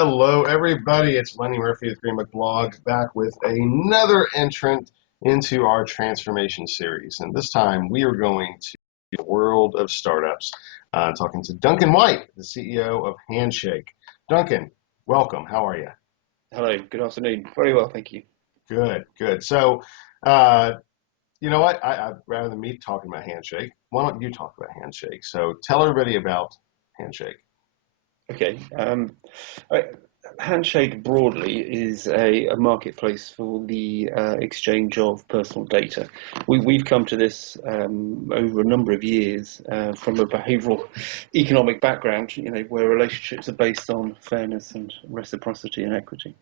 Hello, everybody. It's Lenny Murphy of Greenbook Blog back with another entrant into our transformation series. And this time we are going to the world of startups, talking to Duncan White, the CEO of Handshake. Duncan, welcome. How are you? Hello, good afternoon. Very well, thank you. Good, good. So, uh, you know what? Rather than me talking about Handshake, why don't you talk about Handshake? So tell everybody about Handshake. Okay. I- Handshake broadly is a marketplace for the exchange of personal data. We've come to this over a number of years from a behavioural economic background, where relationships are based on fairness and reciprocity and equity.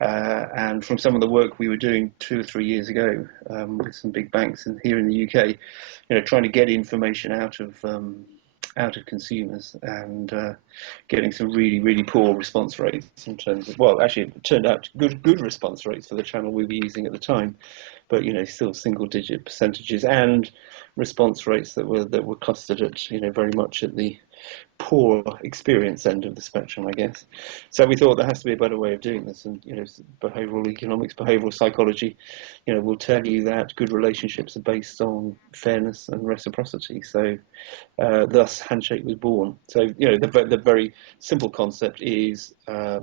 And from some of the work we were doing 2 or 3 years ago with some big banks here in the UK, trying to get information out of consumers and getting some really poor response rates in terms of, well, actually it turned out good response rates for the channel we were using at the time, but still single digit percentages and response rates that were clustered at very much at the poor experience end of the spectrum, I guess. So we thought there has to be a better way of doing this, and behavioural economics, behavioural psychology, will tell you that good relationships are based on fairness and reciprocity. So thus Handshake was born. So the very simple concept is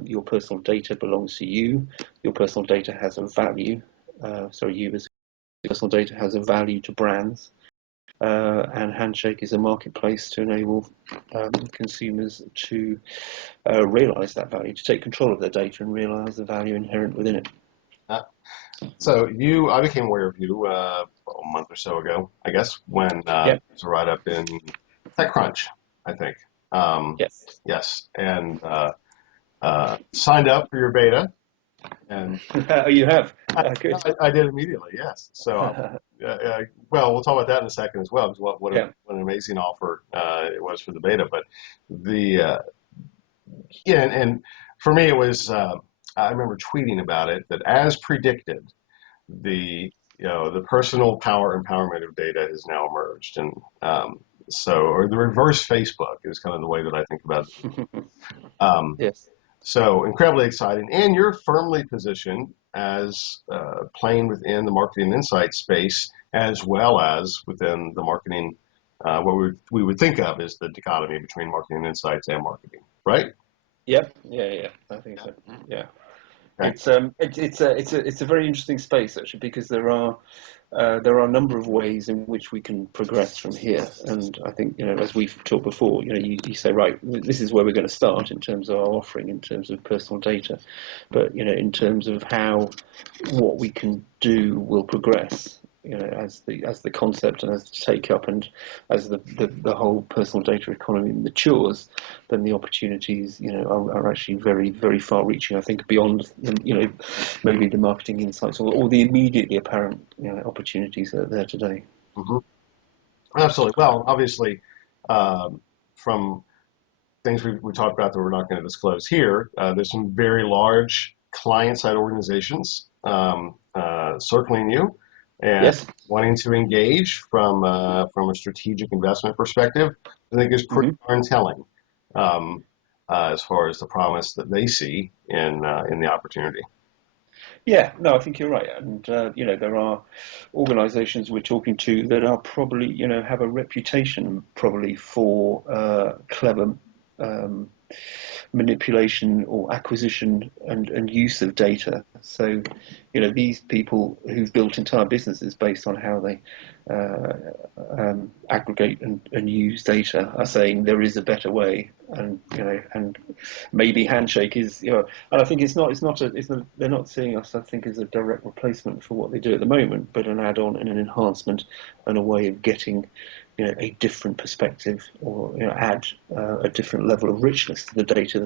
your personal data belongs to you. Your personal data has a value. You as personal data has a value to brands. And Handshake is a marketplace to enable consumers to realise that value, to take control of their data and realise the value inherent within it. Uh, I became aware of you a month or so ago, I guess, when Yeah. there's a write up in TechCrunch, I think. Um, Yes. yes, and signed up for your beta, and You have. I, Good. I did immediately. Yes, so well, we'll talk about that in a second as well, because Yeah. what an amazing offer it was for the beta. But the yeah, and for me, it was I remember tweeting about it that as predicted, the the personal power empowerment of data has now emerged, and or the reverse Facebook is kind of the way that I think about it. Um, Yes. so incredibly exciting, and you're firmly positioned as playing within the marketing insight space as well as within the marketing. What we would think of as the dichotomy between marketing insights and marketing, right? Yep. Yeah. I think so. Yeah. Okay. It's a very interesting space actually, because there are a number of ways in which we can progress from here. And I think, as we've talked before, you say, right, this is where we're going to start in terms of our offering, in terms of personal data. But, in terms of how what we can do will progress, as the concept and as the take up and as the whole personal data economy matures, then the opportunities, are actually very far reaching. I think beyond, maybe the marketing insights or the immediately apparent opportunities that are there today. Hmm. Absolutely. Well, obviously, from things we talked about that we're not going to disclose here, there's some very large client-side organizations circling you and Yes. wanting to engage from a strategic investment perspective. I think is pretty Hmm. darn telling as far as the promise that they see in the opportunity. Yeah, no, I think you're right, and there are organisations we're talking to that are probably have a reputation probably for clever um, manipulation or acquisition and use of data. So, these people who've built entire businesses based on how they uh, aggregate and use data are saying there is a better way, and maybe Handshake is, and I think they're not seeing us, I think, as a direct replacement for what they do at the moment, but an add-on and an enhancement and a way of getting a different perspective, or add a different level of richness to the data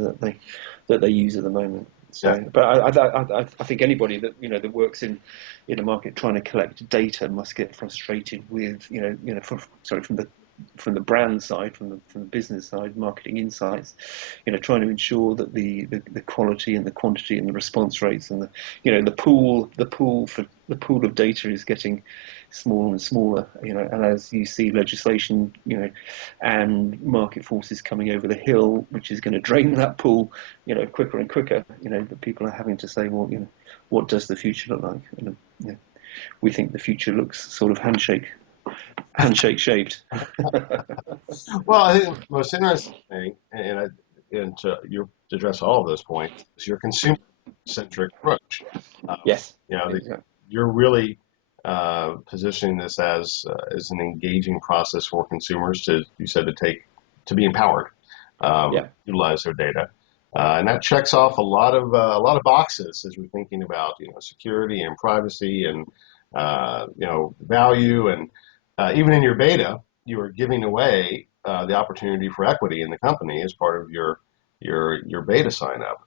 that they use at the moment. Yeah. So, but I think anybody that works in a market trying to collect data must get frustrated with from the brand side, from the business side, marketing insights, trying to ensure that the quality and the quantity and the response rates and the pool for the pool of data is getting smaller and smaller, and as you see legislation, and market forces coming over the hill, which is going to drain that pool, quicker and quicker, the people are having to say, well, what does the future look like? We think the future looks sort of handshake shaped. Well, I think the most interesting thing, and to address all of those points, is your consumer-centric approach. Um, Yes, you know, exactly. you're really positioning this as an engaging process for consumers to, you said, to be empowered, Yeah. utilize their data, and that checks off a lot of boxes as we're thinking about security and privacy and value and even in your beta, you are giving away the opportunity for equity in the company as part of your beta sign up.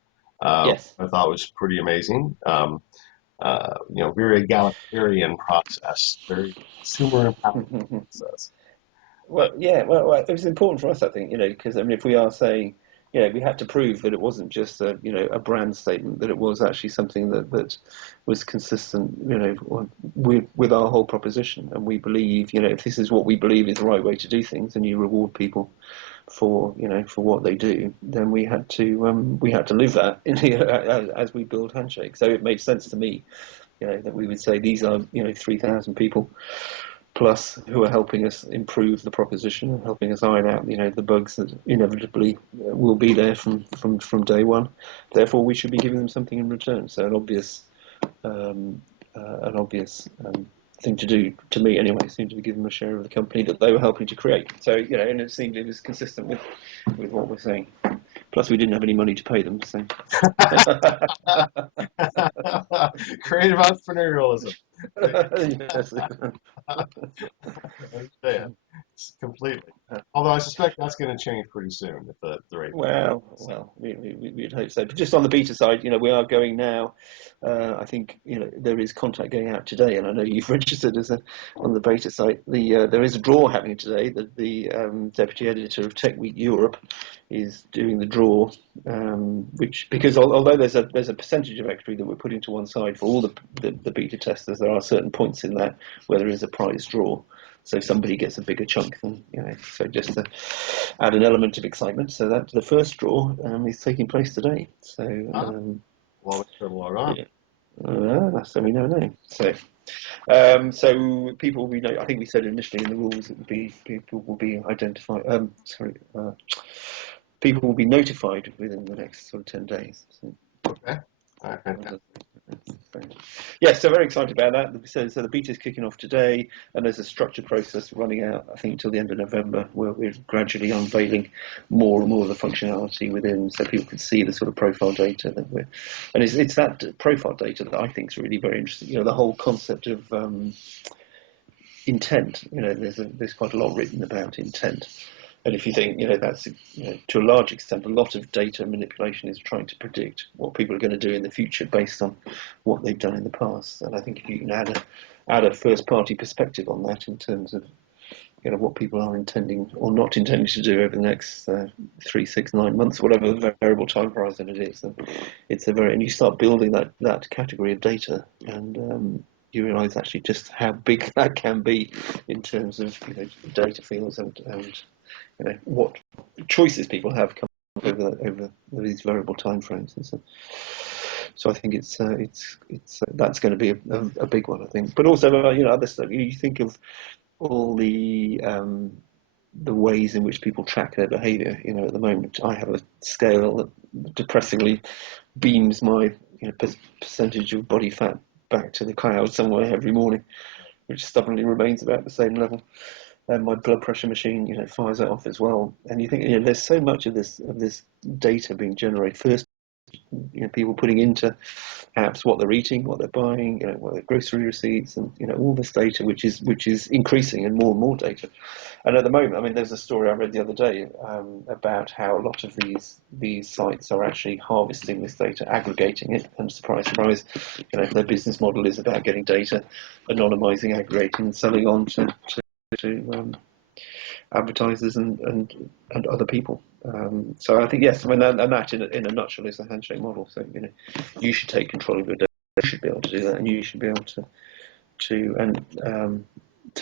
Yes. I thought was pretty amazing. Very egalitarian process, very consumer empowered process. Well, yeah, well, it was important for us, I think, because I mean, if we are saying, we had to prove that it wasn't just a brand statement, that it was actually something that was consistent, with our whole proposition. And we believe, if this is what we believe is the right way to do things, and you reward people for what they do, then we had to live that as we build Handshake. So it made sense to me, that we would say these are 3,000 people plus who are helping us improve the proposition and helping us iron out the bugs that inevitably will be there from day one. Therefore, we should be giving them something in return. So um, an obvious thing to do, to me anyway, seemed to be give them a share of the company that they were helping to create. So and it seemed it was consistent with what we're saying. Plus, we didn't have any money to pay them, so. Creative entrepreneurialism. Yes. I understand completely. Although I suspect that's going to change pretty soon at the rate. Well, we'd hope so. But just on the beta side, we are going now. I think there is contact going out today, and I know you've registered on the beta site. There is a draw happening today. The deputy editor of Tech Week Europe is doing the draw, which because although there's a percentage of equity that we're putting to one side for all the beta testers, there are certain points in that where there is a prize draw. So somebody gets a bigger chunk than so just to add an element of excitement. So that the first draw is taking place today. So Ah, well, make sure to log on. yeah, so we don't know. So people will be. I think we said initially in the rules it would be people will be identified. People will be notified within the next sort of 10 days. So, Okay. All right, fantastic. yeah, so very excited about that. So the beta is kicking off today, and there's a structured process running out, I think, till the end of November, where we're gradually unveiling more and more of the functionality within, so people can see the sort of profile data that we're. And it's that profile data that I think is really very interesting. The whole concept of intent. There's quite a lot written about intent. And if you think, that's to a large extent, a lot of data manipulation is trying to predict what people are going to do in the future based on what they've done in the past. And I think if you can add a first-party perspective on that in terms of what people are intending or not intending to do over the next 3, 6, 9 months, whatever the variable time horizon it is, then and you start building that category of data, and you realise actually just how big that can be in terms of data fields and what choices people have come over these variable time frames. And so I think it's that's going to be a big one, I think. But also other stuff. You think of all the ways in which people track their behaviour. At the moment, I have a scale that depressingly beams my percentage of body fat back to the cloud somewhere every morning, which stubbornly remains about the same level. And my blood pressure machine, fires it off as well. And you think, there's so much of this data being generated. First, people putting into apps what they're eating, what they're buying, what their grocery receipts, and all this data, which is increasing and more data. And at the moment, I mean, there's a story I read the other day about how a lot of these sites are actually harvesting this data, aggregating it, and surprise, surprise, their business model is about getting data, anonymizing, aggregating, and selling on to advertisers and other people. So I think yes, I mean, and that in a nutshell is the handshake model. So you should take control of your data. should be able to do that, and you should be able to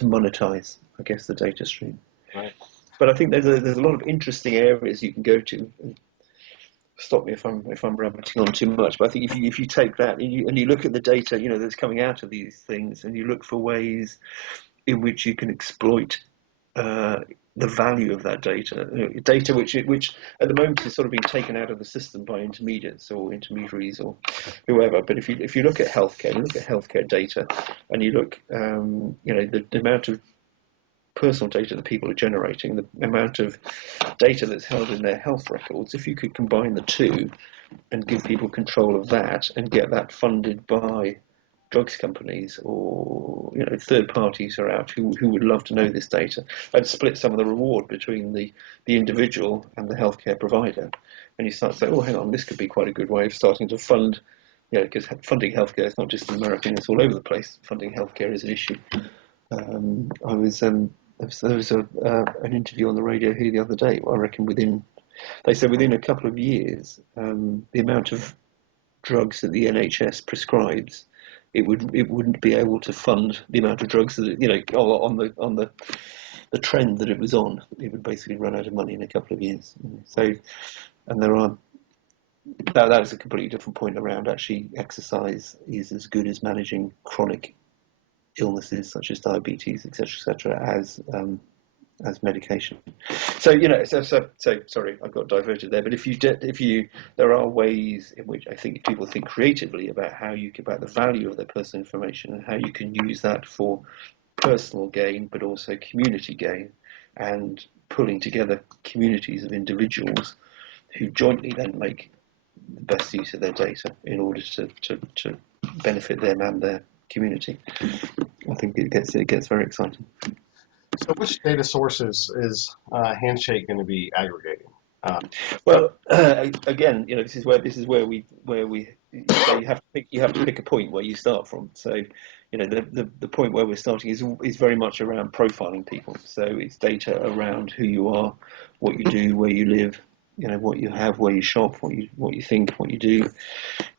monetize, I guess, the data stream. Right. But I think there's a lot of interesting areas you can go to. Stop me if I'm rabbiting on too much. But I think if you take that and you look at the data, that's coming out of these things, and you look for ways in which you can exploit the value of that data which at the moment is sort of being taken out of the system by intermediaries or whoever. But if you look at healthcare data, and you look, the amount of personal data that people are generating, the amount of data that's held in their health records, if you could combine the two and give people control of that and get that funded by drugs companies or third parties are out who would love to know this data, and split some of the reward between the individual and the healthcare provider, and you start to say, oh, hang on, this could be quite a good way of starting to fund, because funding healthcare is not just in America, it's all over the place. Funding healthcare is an issue. I was there was an interview on the radio here the other day. I reckon they said within a couple of years, the amount of drugs that the NHS prescribes, it wouldn't be able to fund the amount of drugs that on the trend that it was on. It would basically run out of money in a couple of years. So, and that is a completely different point around actually exercise is as good as managing chronic illnesses such as diabetes, etc., as medication. So sorry, I got diverted there. But there are ways in which I think people think creatively about about the value of their personal information and how you can use that for personal gain, but also community gain, and pulling together communities of individuals who jointly then make the best use of their data in order to benefit them and their community. I think it gets very exciting. So, which data sources is Handshake going to be aggregating? Well, again, this is where we so you have to pick a point where you start from. So, the point where we're starting is very much around profiling people. So it's data around who you are, what you do, where you live, what you have, where you shop, what you think, what you do.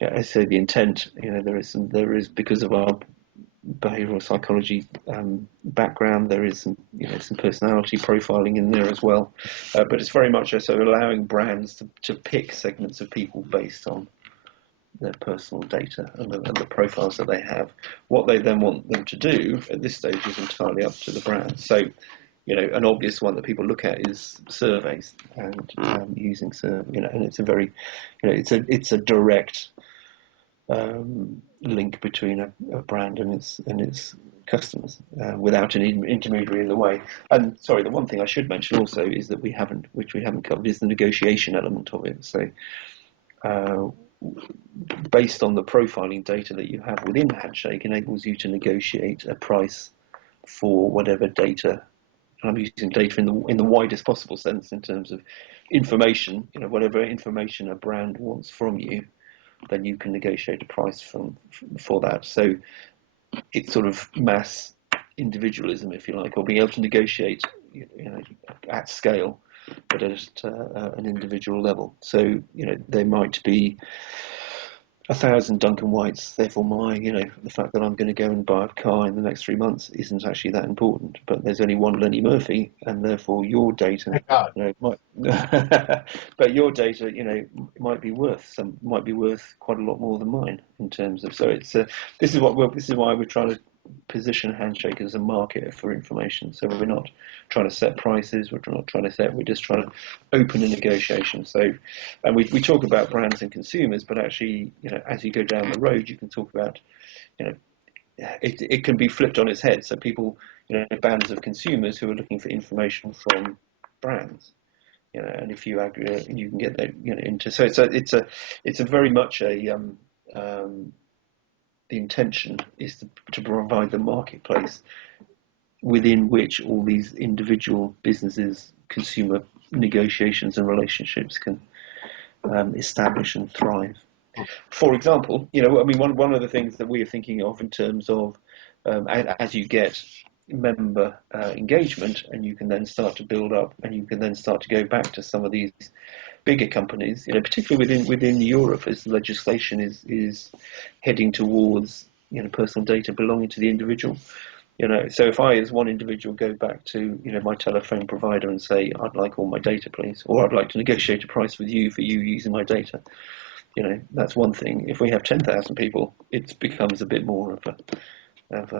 I say the intent. There is because of our behavioral psychology background. There is some personality profiling in there as well, but it's very much so allowing brands to pick segments of people based on their personal data and the profiles that they have. What they then want them to do at this stage is entirely up to the brand. So, an obvious one that people look at is surveys and using and it's a very, it's a direct link between a brand and its customers without an intermediary in the way. And sorry, the one thing I should mention also is that we haven't covered is the negotiation element of it. So based on the profiling data that you have within Handshake, enables you to negotiate a price for whatever data. And I'm using data in the widest possible sense in terms of information. Whatever information a brand wants from you, then you can negotiate a price for that. So it's sort of mass individualism, if you like, or being able to negotiate at scale, but at an individual level. So there might be 1,000 Duncan Whites, therefore the fact that I'm going to go and buy a car in the next 3 months isn't actually that important. But there's only one Lenny Murphy, and therefore your data, might, but your data, might be worth quite a lot more than mine in terms of. So this is why we're trying to position Handshake as a market for information. So we're not trying to set prices. We're just trying to open a negotiation. So, and we talk about brands and consumers, but actually, as you go down the road, you can talk about, it can be flipped on its head. So people, bands of consumers who are looking for information from brands. And if you aggregate, you can get that, into. So it's a very much a the intention is to provide the marketplace within which all these individual businesses, consumer negotiations and relationships can establish and thrive. For example, one of the things that we are thinking of in terms of as you get member engagement, and you can then start to build up, and you can then start to go back to some of these bigger companies, particularly within Europe, as legislation is heading towards personal data belonging to the individual. So if I, as one individual, go back to my telephone provider and say, I'd like all my data, please, or I'd like to negotiate a price with you for you using my data, that's one thing. If we have 10,000 people, it becomes a bit more of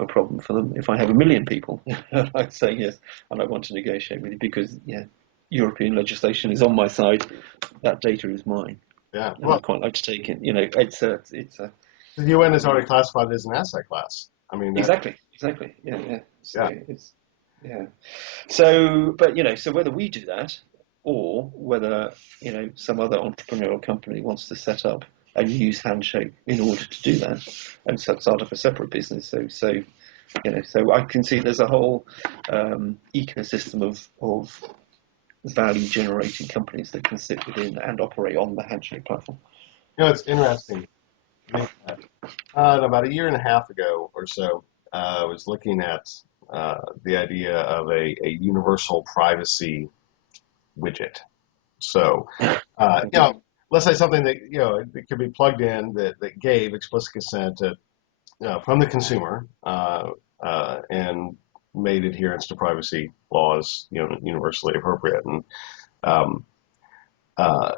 a problem for them. If I have 1 million people, I'd say yes, and I want to negotiate with you because European legislation is on my side. That data is mine, Yeah. and Well, I'd quite like to take it. It's a the UN has already classified it as an asset class. I mean, that, exactly. Yeah. So yeah. it's yeah. So, but so whether we do that or whether some other entrepreneurial company wants to set up and use Handshake in order to do that and start up a separate business. So I can see there's a whole ecosystem of value generating companies that can sit within and operate on the Handshake platform. It's interesting. About a year and a half ago or so, I was looking at the idea of a universal privacy widget. So, let's say something that it could be plugged in that gave explicit consent to, from the consumer and made adherence to privacy laws universally appropriate. And um, uh,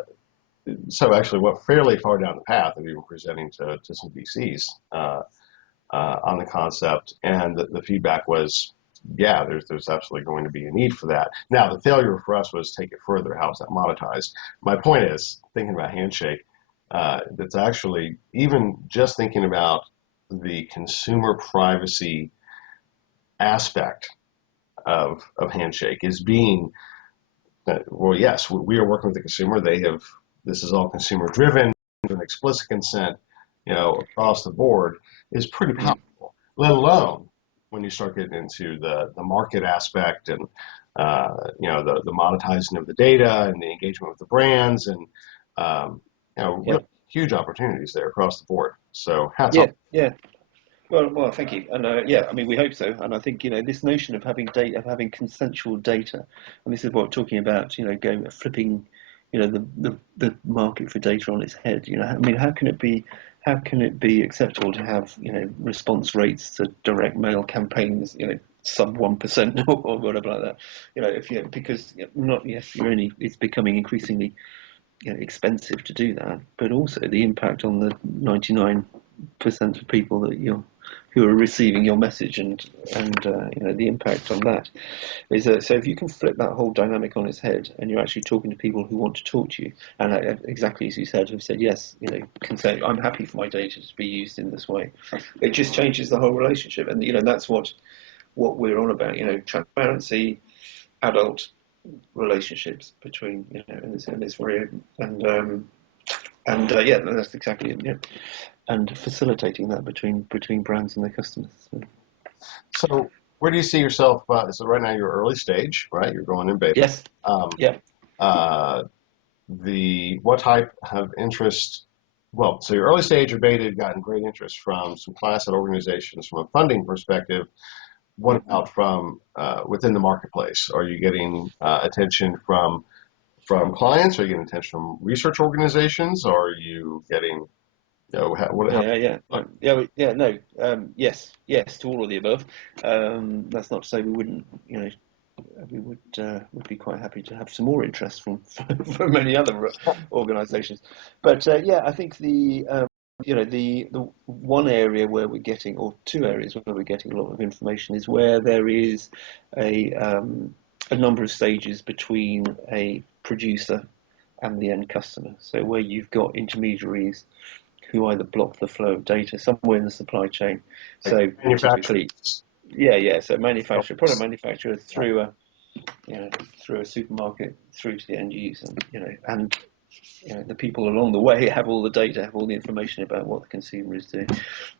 so actually went fairly far down the path of even presenting to some VCs on the concept, and the feedback was, yeah, there's absolutely going to be a need for that. Now, the failure for us was take it further. How is that monetized? My point is, thinking about Handshake, that's actually even just thinking about the consumer privacy aspect of Handshake is being well, yes, we are working with the consumer. This is all consumer driven, and explicit consent, across the board is pretty powerful. Let alone when you start getting into the market aspect and the monetizing of the data and the engagement with the brands and Yeah, real huge opportunities there across the board. So hats off. yeah. Well, thank you. And yeah, I mean, we hope so. And I think this notion of having data, of having consensual data, and this is what we're talking about. Going flipping, the market for data on its head. I mean, how can it be acceptable to have response rates to direct mail campaigns, sub 1% or whatever like that. If you because not yes, you're only it's becoming increasingly expensive to do that, but also the impact on the 99% of people who are receiving your message and the impact on that is so if you can flip that whole dynamic on its head and you're actually talking to people who want to talk to you and exactly as you said have said yes can say I'm happy for my data to be used in this way, it just changes the whole relationship. And that's what we're on about, transparency, adult relationships between in this area and yeah, that's exactly it. Yeah, and facilitating that between brands and their customers. So, So where do you see yourself? So right now you're early stage, right? You're going in beta. yes, Um, yeah, uh, the what type of interest? Well, so your early stage or beta have gotten great interest from some class organizations from a funding perspective. What about from within the marketplace? Are you getting attention from clients? Are you getting attention from research organizations? Or are you getting how, yeah. No, yes to all of the above. That's not to say we wouldn't, we would be quite happy to have some more interest from many other organisations. But yeah, I think the one area where we're getting, or two areas where we're getting a lot of information is where there is a number of stages between a producer and the end customer. So where you've got intermediaries who either block the flow of data somewhere in the supply chain. like So typically, manufacturers? yeah. So product manufacturer through a supermarket through to the end user, and the people along the way have all the data, have all the information about what the consumer is doing.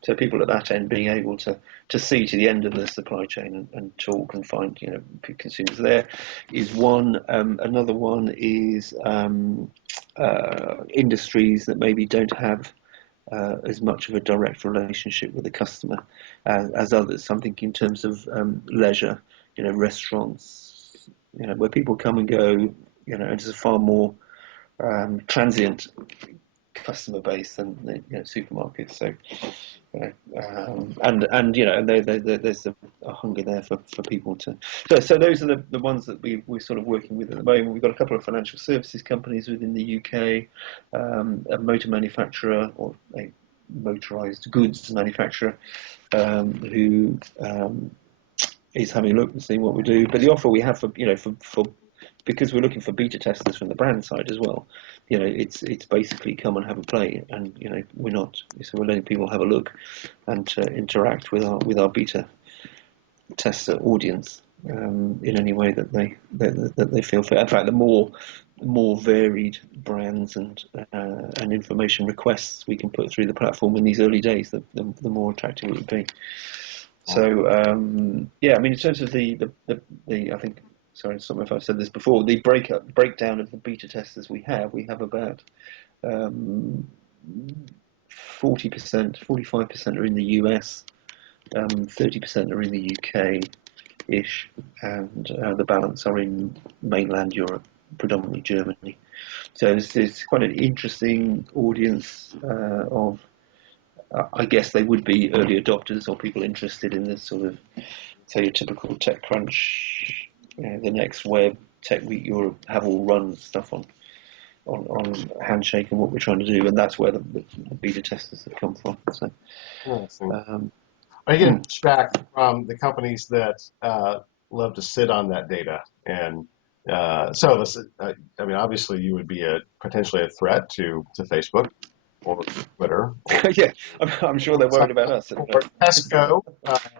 So people at that end being able to see to the end of the supply chain and talk and find consumers there is one. Another one is industries that maybe don't have as much of a direct relationship with the customer as others. So I'm thinking in terms of leisure, restaurants, where people come and go, and it's a far more transient customer base than the supermarkets. So and there's a hunger there for people to. So those are the ones that we're sort of working with at the moment. We've got a couple of financial services companies within the UK, a motor manufacturer or a motorised goods manufacturer who is having a look and seeing what we do. But the offer we have for because we're looking for beta testers from the brand side as well. It's basically come and have a play, and we're not. So we're letting people have a look and interact with our beta tester audience in any way that they feel fit. In fact, the more varied brands and information requests we can put through the platform in these early days, the more attractive it would be. So yeah, I mean, in terms of the I think. Sorry, I don't know if I've said this before. The breakdown of the beta testers we have about 40%, 45% are in the US, 30% are in the UK-ish, and the balance are in mainland Europe, predominantly Germany. So there's quite an interesting audience of, I guess they would be early adopters or people interested in this sort of, say, your typical TechCrunch, the next web tech week you'll have all run stuff on Handshake and what we're trying to do, and that's where the beta testers have come from. So, again, back from the companies that love to sit on that data, and so I mean, obviously, you would be potentially a threat to Facebook or Twitter. Yeah, I'm sure they're worried about us. Or Tesco,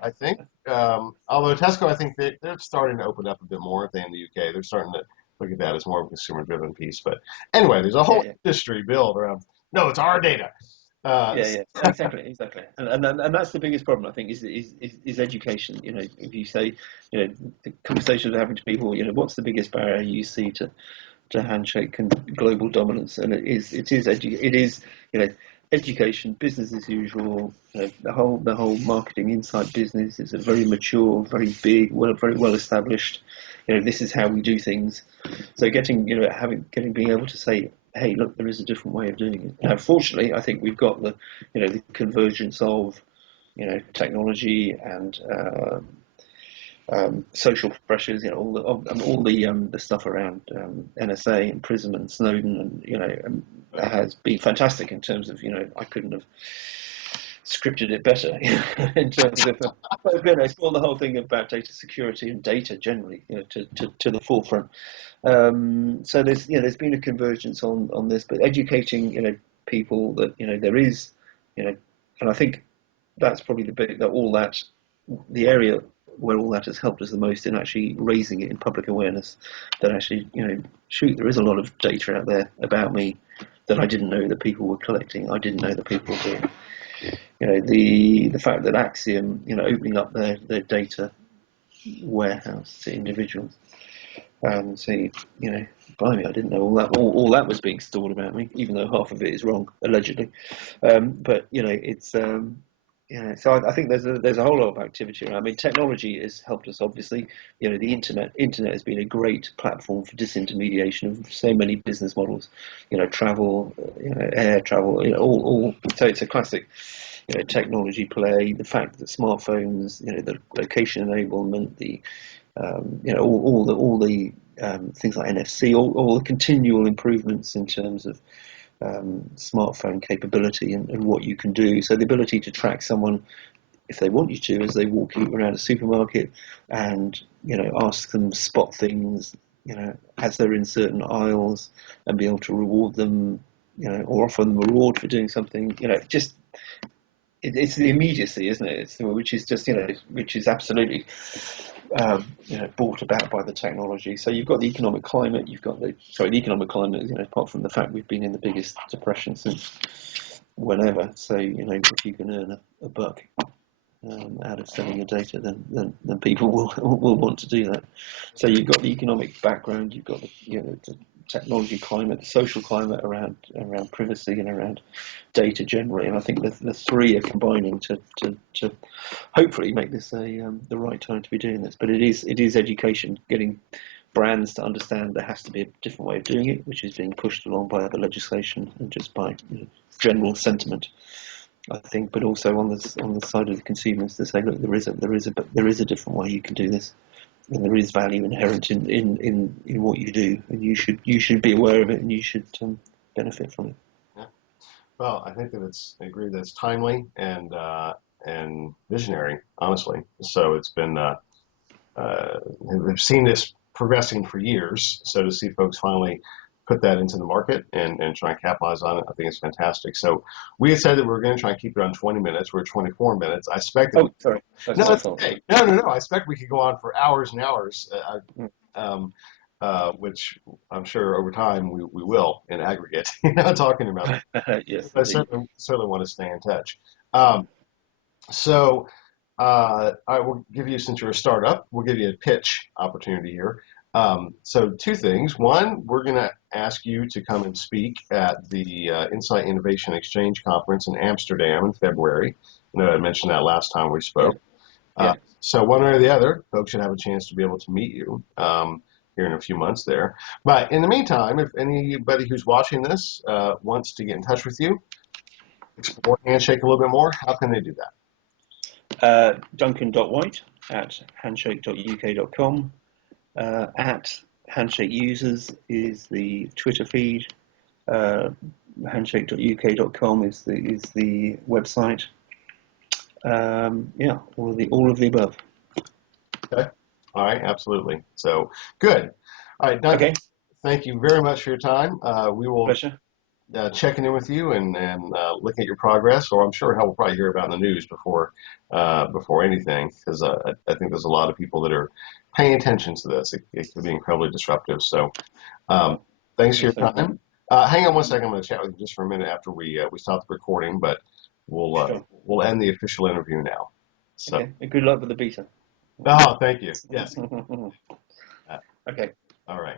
I think. Although Tesco, I think they're starting to open up a bit more. If they in the UK, they're starting to look at that as more of a consumer-driven piece. But anyway, there's a whole industry built around. No, it's our data. Exactly, and that's the biggest problem, I think, is education. If you say, the conversations we're having to people, what's the biggest barrier you see to Handshake and global dominance, and it is education, business as usual. The whole marketing insight business is a very mature, very big, very well established. This is how we do things. So being able to say, hey, look, there is a different way of doing it. Now, fortunately, I think we've got the convergence of technology and social pressures, all the stuff around NSA and Prism and Snowden, and has been fantastic in terms of I couldn't have scripted it better in terms of it's brought the whole thing about data security and data generally to the forefront. So there's been a convergence on this, but educating people that there is and I think that's probably the bit that the area where all that has helped us the most in actually raising it in public awareness, that actually, shoot, there is a lot of data out there about me that I didn't know that people were collecting. I didn't know that people were doing. The fact that Axiom, opening up their data warehouse to individuals and say, blimey, I didn't know all that was being stored about me, even though half of it is wrong, allegedly. But it's so I think there's a whole lot of activity around. I mean, technology has helped us, obviously. The internet has been a great platform for disintermediation of so many business models. Travel, air travel, all. So it's a classic, technology play. The fact that smartphones, the location enablement, the all the things like NFC, all the continual improvements in terms of smartphone capability and what you can do. So the ability to track someone, if they want you to, as they walk you around a supermarket, and ask them, spot things, as they're in certain aisles, and be able to reward them, or offer them a reward for doing something. Just it's the immediacy, isn't it? Which is just which is absolutely brought about by the technology. So you've got the economic climate. The economic climate. Apart from the fact we've been in the biggest depression since whenever. So if you can earn a buck out of selling your data, then people will want to do that. So you've got the economic background. You've got the technology climate, the social climate around privacy and around data generally, and I think the three are combining to hopefully make this the right time to be doing this. But it is education, getting brands to understand there has to be a different way of doing it, which is being pushed along by other legislation and just by general sentiment, I think. But also on the side of the consumers to say, look, there is a different way you can do this, and there is value inherent in what you do, and you should be aware of it, and you should benefit from it. Yeah. Well, I agree that it's timely and visionary, honestly. So it's been we've seen this progressing for years. So to see folks finally put that into the market and try and capitalize on it, I think it's fantastic. So we had said that we were going to try and keep it on 20 minutes. We're at 24 minutes. I expect that Oh, sorry, that's no, my it's fault. okay. No. I expect we could go on for hours and hours, Mm. which I'm sure over time we will in aggregate, talking about it. Yes, I indeed. certainly want to stay in touch. Um, so I will give you, since you're a startup, we'll give you a pitch opportunity here. So two things. One, we're going to ask you to come and speak at the Insight Innovation Exchange Conference in Amsterdam in February. I know I mentioned that last time we Yeah, spoke. yeah. So one way or the other, folks should have a chance to be able to meet you here in a few months there. But in the meantime, if anybody who's watching this wants to get in touch with you, explore Handshake a little bit more, how can they do that? Duncan.White at handshake.uk.com. At Handshake Users is the Twitter feed. Uh, handshake.uk.com is the website. Yeah, all of the above. Okay. All right, absolutely. So good. All right, Duncan, Okay, thank you very much for your time. We will pleasure. checking in with you and looking at your progress, or I'm sure we'll probably hear about it in the news before anything, because I think there's a lot of people that are paying attention to this. It can be incredibly disruptive. So um, thanks for Yes, your sir. time. Hang on one second. I'm going to chat with you just for a minute after we stop the recording, but Sure. we'll end the official interview now. So, Okay, and good luck with the beta. oh, thank you. Yes. Uh, Okay. all right.